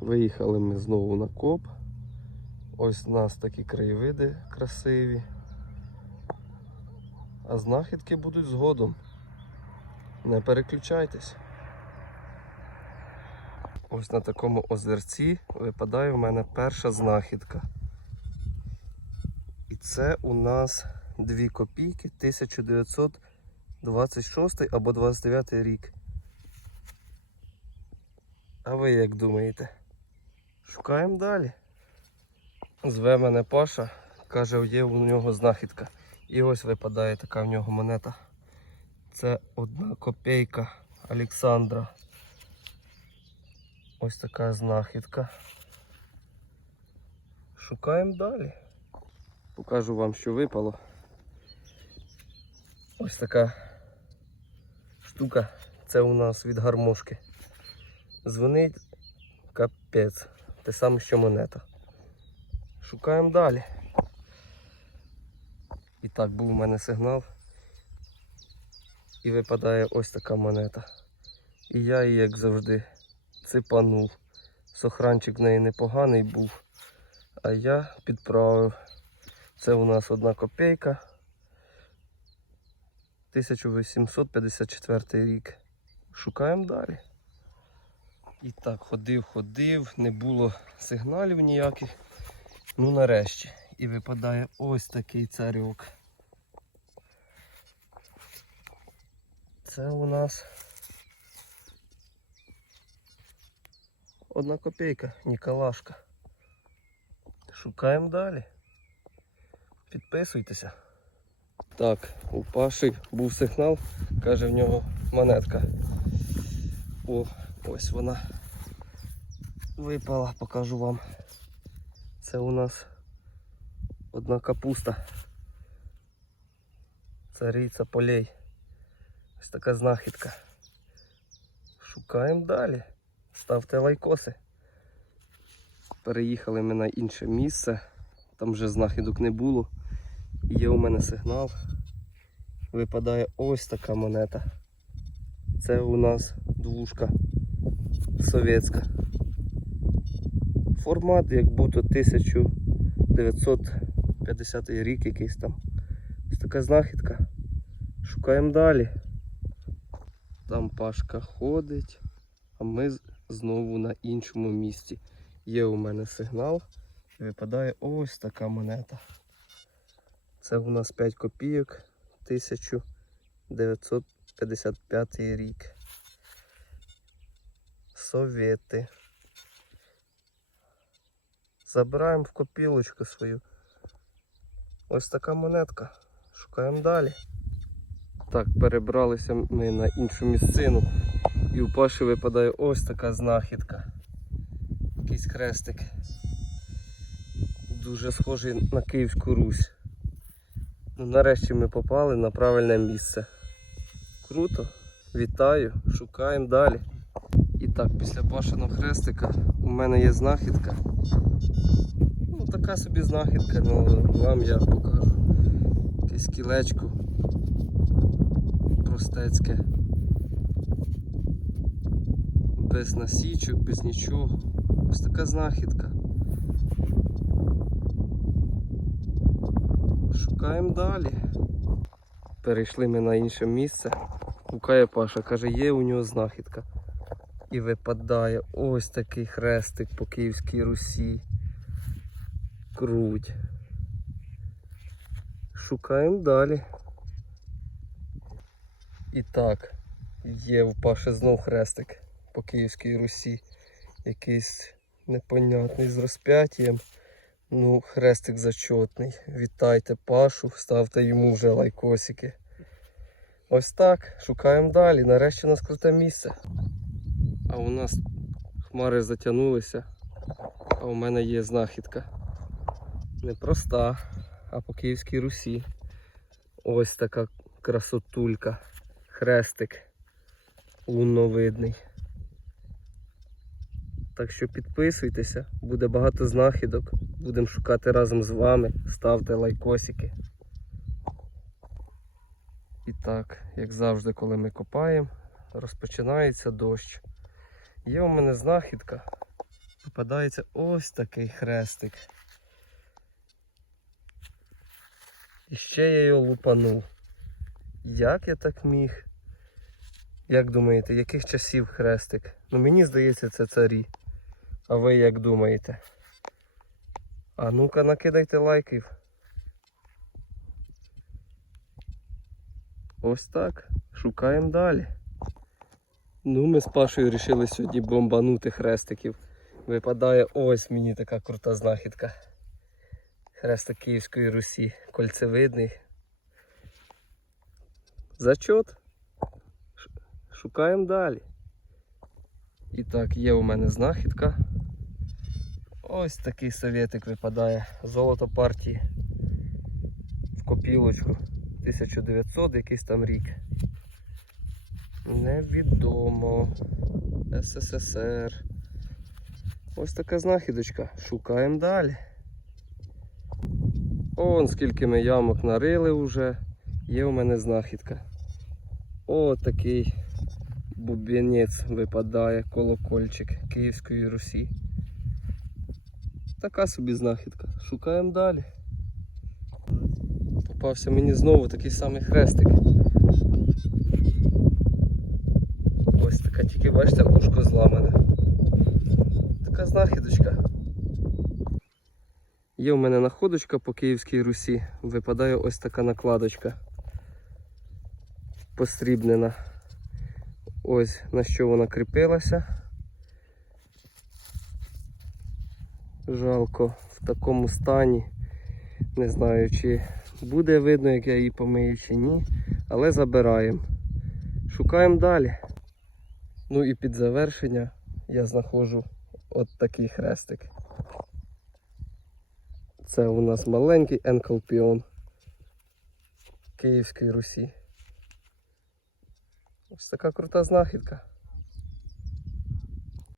Виїхали ми знову на коп. Ось у нас такі краєвиди красиві. А знахідки будуть згодом. Не переключайтесь. Ось на такому озерці випадає в мене перша знахідка. І це у нас 2 копійки 1926 або 29 рік. А ви як думаєте? Шукаємо далі. Зве мене Паша, каже, є у нього знахідка. І ось випадає така в нього монета. Це одна копійка Олександра. Ось така знахідка. Шукаємо далі. Покажу вам, що випало. Ось така штука. Це у нас від гармошки. Дзвонить капець. Те саме, що монета. Шукаємо далі. І так був у мене сигнал. І випадає ось така монета. І я її, як завжди, ципанув. Сохранчик в неї непоганий був. А я підправив. Це у нас одна копійка. 1854 рік. Шукаємо далі. І так, ходив, ходив, не було сигналів ніяких. Ну нарешті. І випадає ось такий царюк. Це у нас одна копійка, Ніколашка. Шукаємо далі. Підписуйтеся. Так, у Паші був сигнал, каже в нього монетка. О, ось вона випала, покажу вам. Це у нас одна капуста. Цариця полей. Ось така знахідка. Шукаємо далі. Ставте лайкоси. Переїхали ми на інше місце. Там вже знахідок не було. Є у мене сигнал. Випадає ось така монета. Це у нас двушка совєтська. Формат як будто 1950 рік якийсь там. Ось така знахідка. Шукаємо далі. Там Пашка ходить, а ми знову на іншому місці. Є у мене сигнал і випадає ось така монета. Це у нас 5 копійок 1955 рік. Совєти. Забираємо в копілочку свою. Ось така монетка. Шукаємо далі. Так, перебралися ми на іншу місцину. І у Паші випадає ось така знахідка. Якийсь хрестик. Дуже схожий на Київську Русь. Ну, нарешті ми попали на правильне місце. Круто. Вітаю, шукаємо далі. І так, після Пашиного хрестика у мене є знахідка. Ну, така собі знахідка, ну вам я покажу. Якесь кілечко простецьке. Без насічок, без нічого. Ось така знахідка. Шукаємо далі. Перейшли ми на інше місце. Гукає Паша, каже, є у нього знахідка. І випадає ось такий хрестик по Київській Русі. Круть. Шукаємо далі. І так, є в Паші знов хрестик по Київській Русі. Якийсь непонятний з розп'яттям. Ну, хрестик зачетний. Вітайте Пашу, ставте йому вже лайкосики. Ось так, шукаємо далі. Нарешті у нас круте місце. А у нас хмари затягнулися, а у мене є знахідка. Не проста, а по Київській Русі. Ось така красотулька. Хрестик лунновидний. Так що підписуйтеся, буде багато знахідок. Будемо шукати разом з вами. Ставте лайкосики. І так, як завжди, коли ми копаємо, розпочинається дощ. Є у мене знахідка. Тут випадається ось такий хрестик. І ще я його лупанув. Як я так міг? Як думаєте, яких часів хрестик? Ну мені здається, це царі. А ви як думаєте? А ну-ка накидайте лайків. Ось так. Шукаємо далі. Ну, ми з Пашою вирішили сьогодні бомбанути хрестиків. Випадає ось мені така крута знахідка. Хрестик Київської Русі. Кольцевидний. Зачот. Шукаємо далі. І так, є у мене знахідка. Ось такий совєтик випадає. Золото партії. В копілочку. 1900 якийсь там рік. Невідомо. СССР. Ось така знахідочка. Шукаємо далі. Он скільки ми ямок нарили вже. Є у мене знахідка. О, такий бубенець випадає, колокольчик Київської Русі. Така собі знахідка. Шукаємо далі. Попався мені знову такий самий хрестик. Така, тільки бачите, ушко зламане. Така знахідочка. Є в мене находочка по Київській Русі. Випадає ось така накладочка. Посрібнена. Ось на що вона кріпилася. Жалко в такому стані. Не знаю, чи буде видно, як я її помию, чи ні. Але забираємо. Шукаємо далі. Ну і під завершення я знаходжу от такий хрестик. Це у нас маленький енколпіон Київської Русі. Ось така крута знахідка.